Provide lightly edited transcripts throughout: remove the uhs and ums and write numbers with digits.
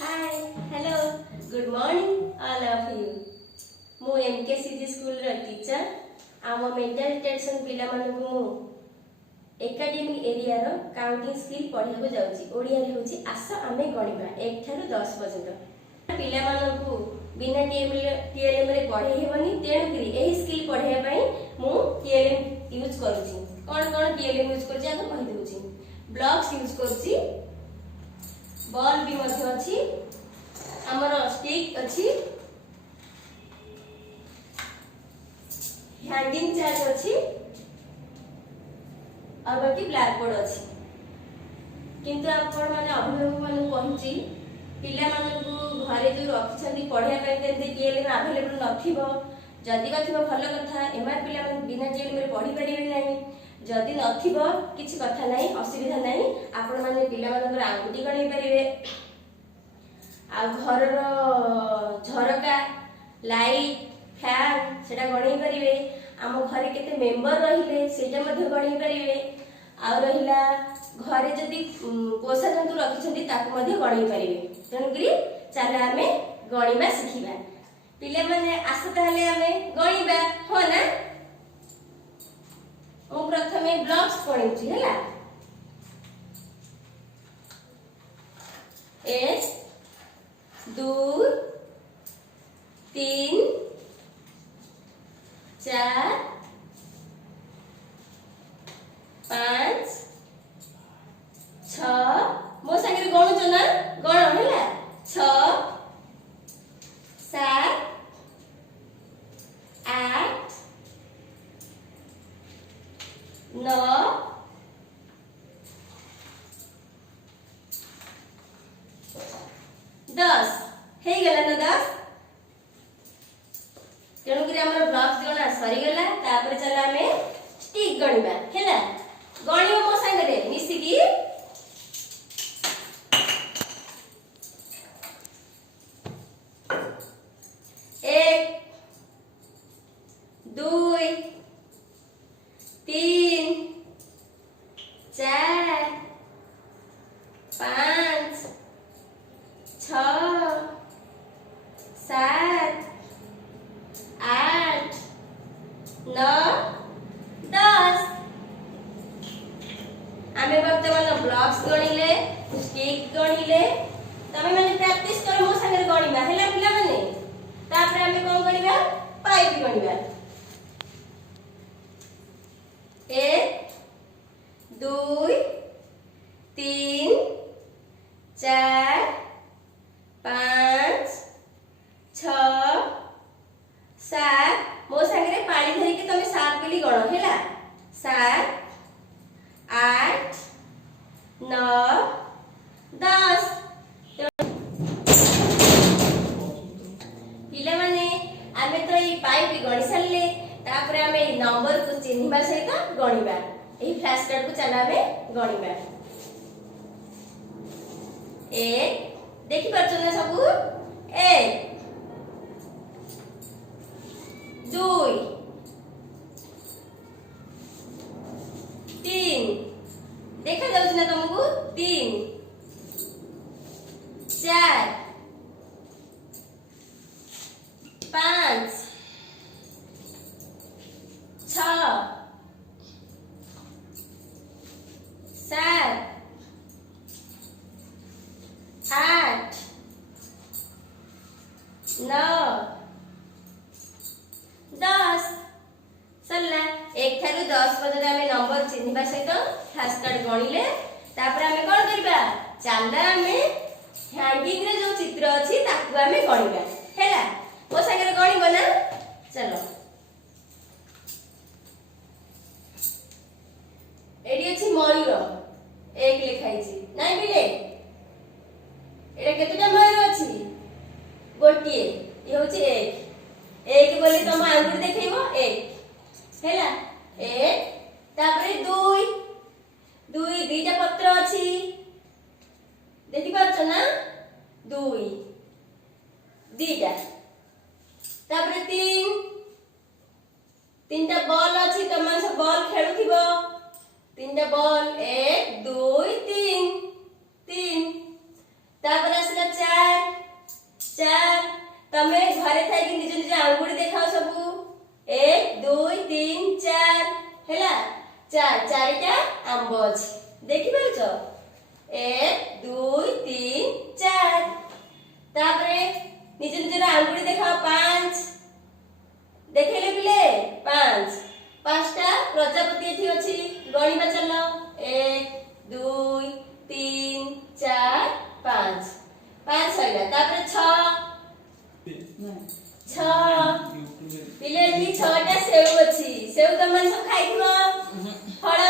Hi hello good morning all of you मु MKCG school रो teacher आम mental tension पिला मानकु मु एकेडमिक एरिया रो counting skill पढ़िया को जाउची ओडिया रे होची आस आमे गणिबा 1 थारु 10 पर्यंत पिला मानकु बिना टीएलएम रे पढ़े हेबनी तेणु करी एही स्किल पढ़िया पई मु टीएलएम यूज करूची कोन कोन टीएलएम यूज करची आको कहि देउची ब्लॉक्स यूज करची बॉल भी मध्य अछि हमर स्टिक अछि हैंगिंग चार्ज अछि और बाकी ब्लैक बोर्ड अछि किंतु आपण माने अभिभावक माने कहूची पिला मानकु घरे जो रखिछंती पढ़िया ପାଇଁ तेते टीएलएम अवेलेबल नथिबो जदी बा थिबो भलो कथा एमार पिला माने बिना टीएलएम रे पढ़ी परिबे नाही जदी नथिबो किछि कथा नाही असुविधा नाही आपण माने पिला मानकर आंगुठी गणि परिबे आ घर रो झरका लाइट फैन सेटा गणि परिबे आम घरे केते मेंबर रहिले सेटा मध्ये गणि परिबे आ रहिला घरे जदी पोषा जंतु रखिछंती ताको मध्ये गणि परिबे तेनु करी चाले आमे गणिबा सिखिबा पिले माने आस ताले आमे गणिबा हो ना मु प्रथमे ब्लॉक्स पढिछि हैला 1 2 3 4 5 6 मो संगे गणु छ ना गण हैला 6 7 8 9 10 हे गेला न 10 तेणु करी हमर ब्लॉक्स गणा सरी गेला तापर चला हमें स्टिक गणिबा हैला गणिबा मो संगे रे मिसी की 1 2 3 4 5 6 7 8 9 10 आमे वर्तमान ब्लॉक्स गणिले स्टिक गणिले तमे माने प्रैक्टिस करो मो संगे गणिबा हैला पिला माने तापर आमे कोन गणिबा पाइप गणिबा 1 2 3 4 5 6 7 मो संगे पानी धरि के तमे 7 केली गण हैला 7 8 9 10 पिले माने आमे तो ई पाइप गणी सारले तापर आमे नंबर को चिन्हिबा सहित गणिबा एही फ्लैश कार्ड को चला हमें गणिबा 1 देखि परछ ना सब 1 2 3 देखा जाउछ ना तुमको 3 4 5 6 7 8 9 10 सरला 1 थारु 10 पर्यंत आमे नंबर चिन्हिबा सहित फ्लैश कार्ड गणिले तापर आमे कोन करबा चांदा आमे हैंगिंग रे जो चित्र अछि ताकू आमे गणिबा हैला ओ संगे गणिबो ना चलो एडी अछि मयूर एक लिखाई छी नाही बिले एटा केतटा मयूर अछि गोटिए ई होछि एक बोली तुम आंगुर देखैबो एक हैला एक तापरे दुई दीटा पत्र अछि देखि पाछो ना दुई दीटा तापरे तीनटा बॉल अछि तुम सब बॉल खेलुथिबो तीनटा बॉल 1 2 3 तापर आसला 4 4 तमे घरे थाई कि निज निज आंगुठी देखाओ सबू 1 2 3 4 हैला 4 चारिटा आंब अछि देखि परछ 1 2 3 4 तापरे निज निज आंगुठी देखाओ 5 देखैले पिले 5 पांचटा प्रजापति एथि अछि गणिबा चलो 1 2 3 4 5 5 सैला तापरे 6 पिले एथि 6टा सेव अछि सेव तमन सब खाइथिबो फळ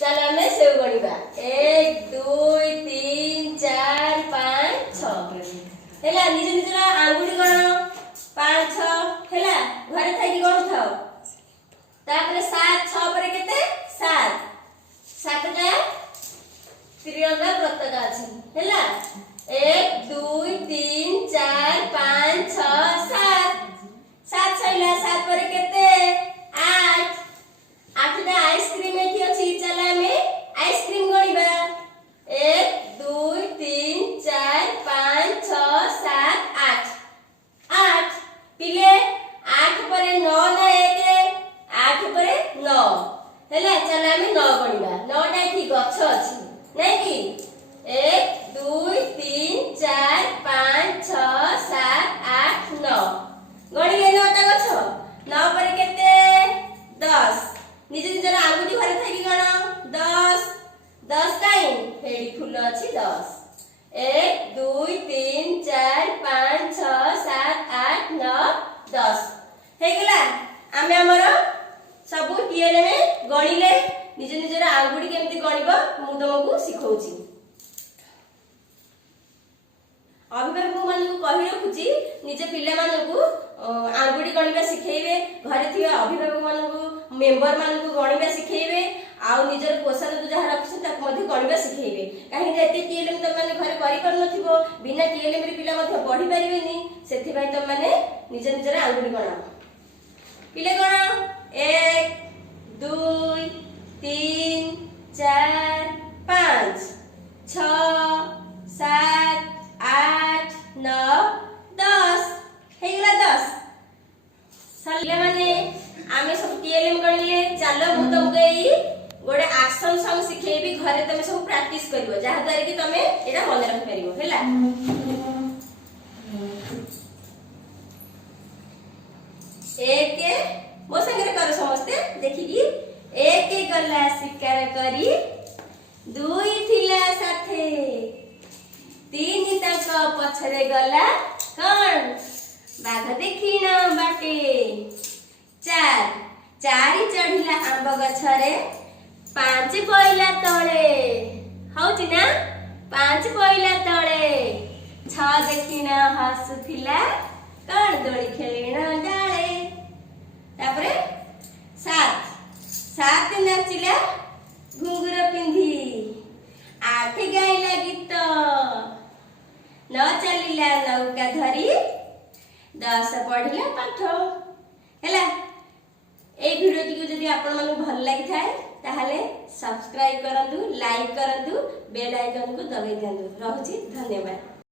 चल हमें सेव गणिबा 1 2 3 4 5 6 हैला निज निज आंगुठी गण 5 6 हैला घरे थाकी गण थाओ तापरे 7 6 परे केते 7 7टा त्रिरंगा पताका अछि हैला 1 2 3 4 5 6 7 7 सैला 7 परे केते 8 8टा आइसक्रीम एथि अछि चला में आइसक्रीम गणिबा 1 2 3 4 5 6 7 8 8 पिले 8 परे 9 ना 1 8 परे 9 हैला चला में 9 गणिबा 9टा एथि गछ अछि नै कि 1 2 3 4 5 6 7 8 9 गणिले 9टा गछ 9 परे केते 10 निज निज आंगुठी घरे थाकी गण 10 10 काई हेडी फूल अछि 10 1 2 3 4 5 6 7 8 9 10 हे गेला आमे हमर सब टीएल में गणिले निज निज आंगुठी केमती गणिबो मु तुमको सिखौची अभिभावक मानकु कहि रखुची निज पिला मानकु आंगुठी गणिबा सिखेइबे घरे थिबा अभिभावक मानकु मेंबर मानकु गणिबा सिखेइबे आ निजर पोषण जो जहा रखछ ताक मध्ये गणिबा सिखेइबे काहे जे एते टीएलएम त माने घरे करि पर नथिबो बिना टीएलएम रे पिला मध्ये पढी परिबेनी सेथि भाई त माने निज निज आंगुठी गणा पिले गण 1 2 3 4 5 6 7 8 9 10 हेगला 10 सल्ले माने आमे सब टीएलएम गणिले चलो मु तुमके ई गोटे एक्शन सॉन्ग सिखेबी घरे तमे सब प्रैक्टिस करिवो जहा द्वारा कि तमे एटा मन रख परिवो हैला एक मो संगे करो समस्ते देखिकी एक गला शिकार करी दुई थिला साथे तीन ताक पछरे गला कौन बाघ देखी न बाटे 4 चारि चढ़िला आंब गछरे 5 पइला तळे हौची ना 5 पइला तळे 6 देखी न हसुथिला कौन दोड़ी खेलिन डाले तापरे 7 नाचिला घुंगुर पिंधी 8 गाइला गीत 9 चलिला नौका धरी 10 पढ़िला पाठ हैला ए वीडियो टी जदि आपण मानु भल लागि थाए ताहाले सब्सक्राइब करंतु लाइक करंतु बेल आइकन को दबाई दियंतु रहउची धन्यवाद।